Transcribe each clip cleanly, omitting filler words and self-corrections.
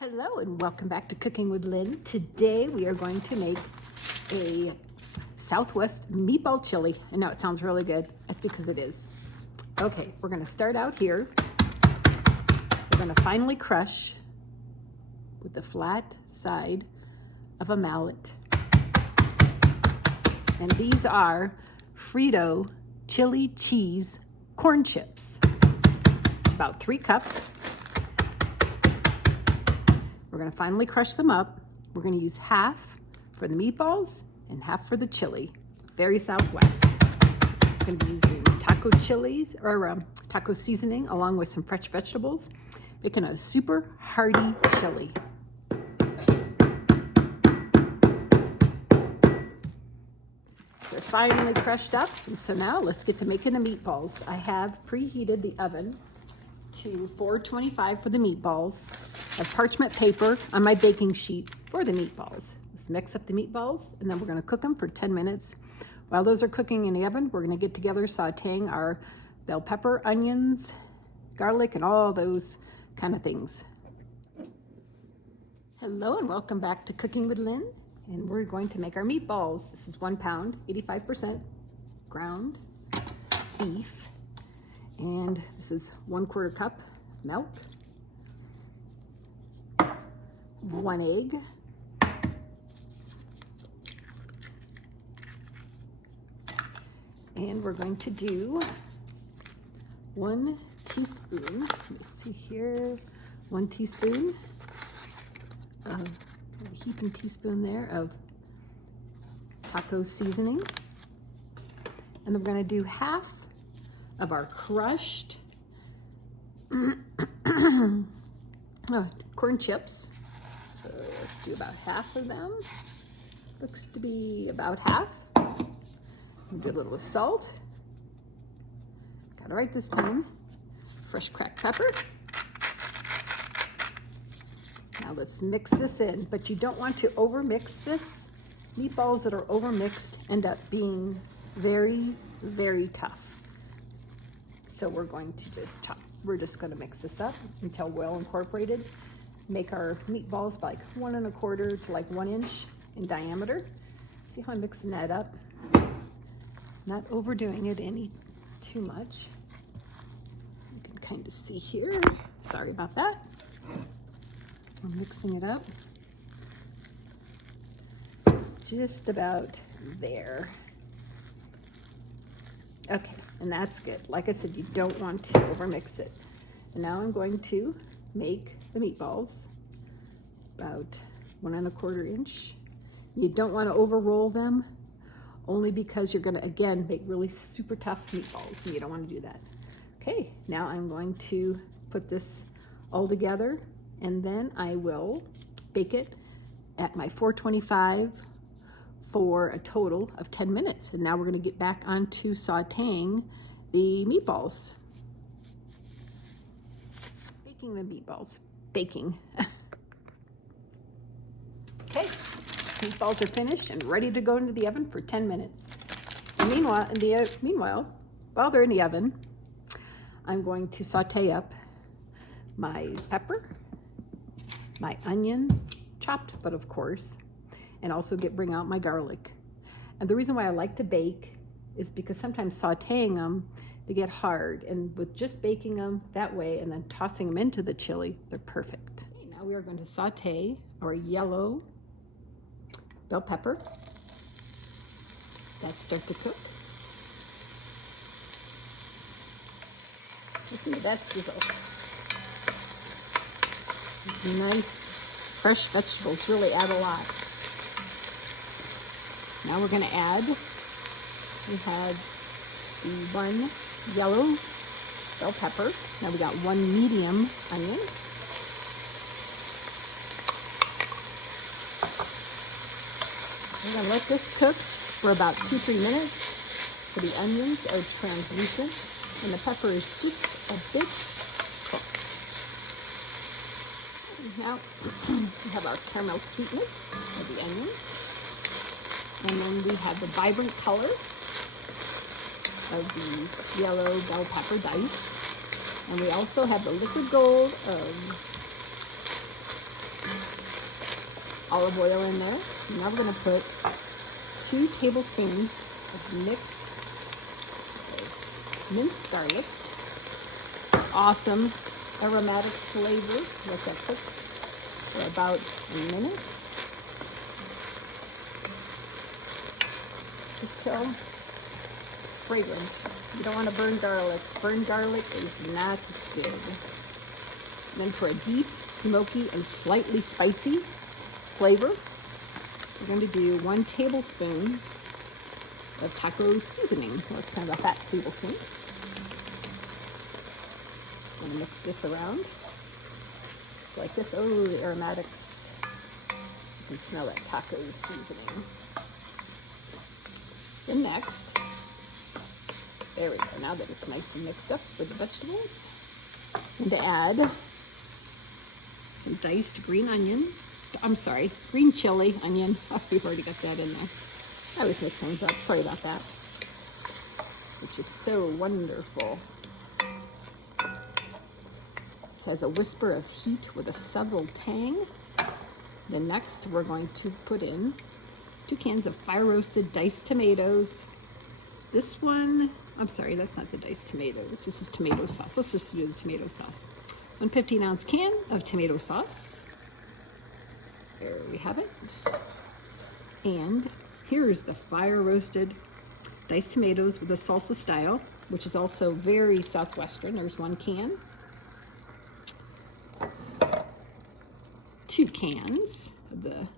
Hello and welcome back to Cooking with Lynn. Today we are going to make a Southwest meatball chili. And now it sounds really good. That's because it is. Okay, we're going to start out here. We're going to finely crush with the flat side of a mallet. And these are Frito chili cheese corn chips. It's about 3 cups. We're going to finally crush them up. We're going to use half for the meatballs and half for the chili. Very Southwest. We're going to be using taco chilies or taco seasoning along with some fresh vegetables, making a super hearty chili. So they're finally crushed up, and so now let's get to making the meatballs. I have preheated the oven to 425 for the meatballs. I have parchment paper on my baking sheet for the meatballs. Let's mix up the meatballs and then we're going to cook them for 10 minutes. While those are cooking in the oven, we're going to get together sauteing our bell pepper, onions, garlic, and all those kind of things. Hello and welcome back to Cooking with Lynn. And we're going to make our meatballs. This is 1 pound, 85% ground beef. And this is 1/4 cup milk, 1 egg, and we're going to do 1 teaspoon, let me see here, 1 teaspoon, a heaping teaspoon there of taco seasoning. And then we're going to do half of our crushed corn chips. So let's do about half of them. Looks to be about half. Do a little with salt. Got it right this time. Fresh cracked pepper. Now let's mix this in, but you don't want to overmix this. Meatballs that are overmixed end up being very, very tough. So we're going to just chop. We're just going to mix this up until well incorporated. Make our meatballs like 1 1/4 to like 1 inch in diameter. See how I'm mixing that up? Not overdoing it any too much. You can kind of see here. Sorry about that. I'm mixing it up. It's just about there. Okay, and that's good. Like I said, you don't want to overmix it. And now I'm going to make the meatballs about 1 1/4 inch. You don't want to over roll them, only because you're going to, again, make really super tough meatballs, and you don't want to do that. Okay, now I'm going to put this all together, and then I will bake it at my 425 for a total of 10 minutes. And now we're going to get back onto sauteing the meatballs. Baking the meatballs. Baking. Okay, meatballs are finished and ready to go into the oven for 10 minutes. And meanwhile, while they're in the oven, I'm going to saute up my pepper, my onion, chopped, but of course, and also bring out my garlic. And the reason why I like to bake is because sometimes sauteing them, they get hard. And with just baking them that way and then tossing them into the chili, they're perfect. Okay, now we are going to saute our yellow bell pepper. That's start to cook. Listen to that sizzle. Nice fresh vegetables really add a lot. Now we're going to add, we had the 1 yellow bell pepper. Now we got 1 medium onion. We're going to let this cook for about 2-3 minutes so the onions are translucent and the pepper is just a bit cooked. Now we have our caramel sweetness of the onion. And then we have the vibrant color of the yellow bell pepper dice. And we also have the liquid gold of olive oil in there. Now we're going to put 2 tablespoons of minced garlic. Awesome aromatic flavor. Let that cook for about a minute. Just till fragrant. You don't want to burn garlic. Burned garlic is not good. And then for a deep, smoky, and slightly spicy flavor, we're going to do 1 tablespoon of taco seasoning. Well, it's kind of a fat tablespoon. I'm going to mix this around. It's like this. Oh, the aromatics. You can smell that taco seasoning. Then next, there we go. Now that it's nice and mixed up with the vegetables, and to add some diced green onion. I'm sorry, green chili onion. Oh, we've already got that in there. I always mix things up. Sorry about that. Which is so wonderful. It has a whisper of heat with a subtle tang. Then next, we're going to put in 2 cans of fire-roasted diced tomatoes. This one, I'm sorry, that's not the diced tomatoes. This is tomato sauce. Let's just do the tomato sauce. 1 15-ounce can of tomato sauce. There we have it. And here's the fire-roasted diced tomatoes with a salsa style, which is also very Southwestern. There's 1 can. 2 cans of the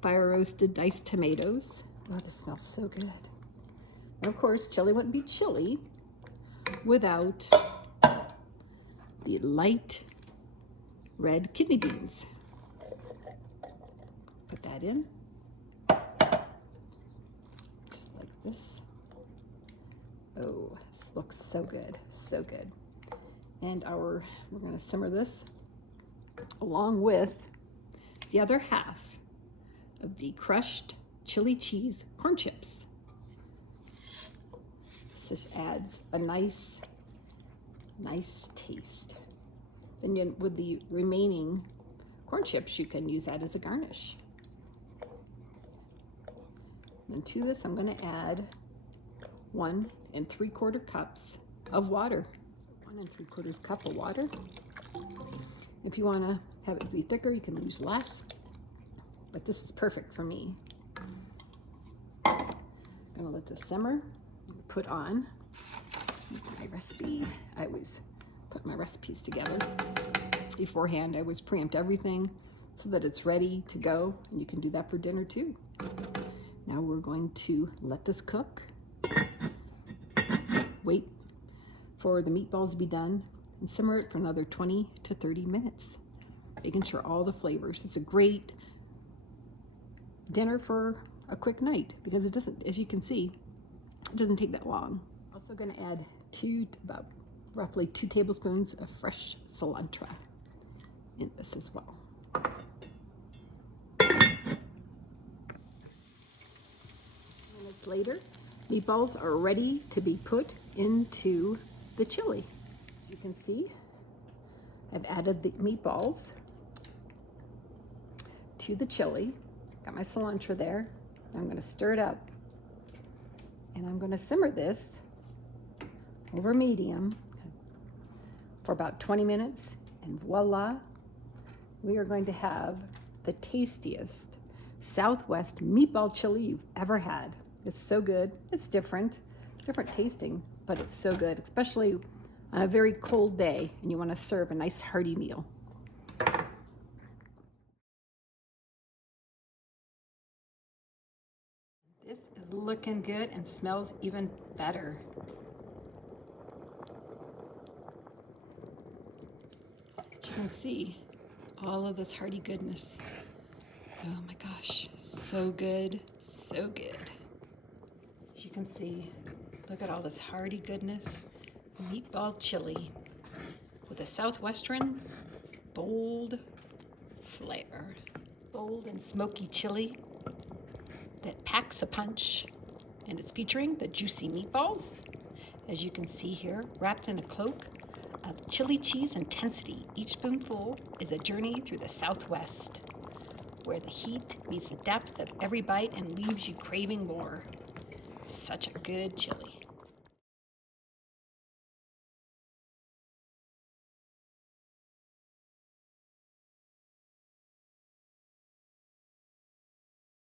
fire-roasted diced tomatoes. Oh, this smells so good. And of course, chili wouldn't be chili without the light red kidney beans. Put that in, just like this. Oh, this looks so good, so good. And we're gonna simmer this along with the other half of the crushed chili cheese corn chips. This adds a nice taste. And then with the remaining corn chips, you can use that as a garnish. And to this, I'm going to add 1 3/4 cups of water. 1 3/4 cup of water. If you want to have it be thicker, you can use less, but this is perfect for me. I'm going to let this simmer. Put on my recipe. I always put my recipes together beforehand. I always preempt everything so that it's ready to go, and you can do that for dinner too. Now we're going to let this cook. Wait for the meatballs to be done and simmer it for another 20 to 30 minutes, making sure all the flavors. It's a great dinner for a quick night because it doesn't, as you can see, it doesn't take that long. Also going to add about roughly 2 tablespoons of fresh cilantro in this as well. Minutes later, meatballs are ready to be put into the chili. You can see I've added the meatballs to the chili. Got my cilantro there. I'm going to stir it up. And I'm going to simmer this over medium for about 20 minutes, and voila, we are going to have the tastiest Southwest meatball chili you've ever had. It's so good. It's different tasting, but it's so good, especially on a very cold day and you want to serve a nice hearty meal. This is looking good and smells even better. You can see all of this hearty goodness. Oh my gosh, so good, so good. As you can see, look at all this hearty goodness. Meatball chili with a Southwestern bold flavor. Bold and smoky chili that packs a punch, and it's featuring the juicy meatballs, as you can see here, wrapped in a cloak of chili cheese intensity. Each spoonful is a journey through the Southwest. where the heat meets the depth of every bite and leaves you craving more. Such a good chili.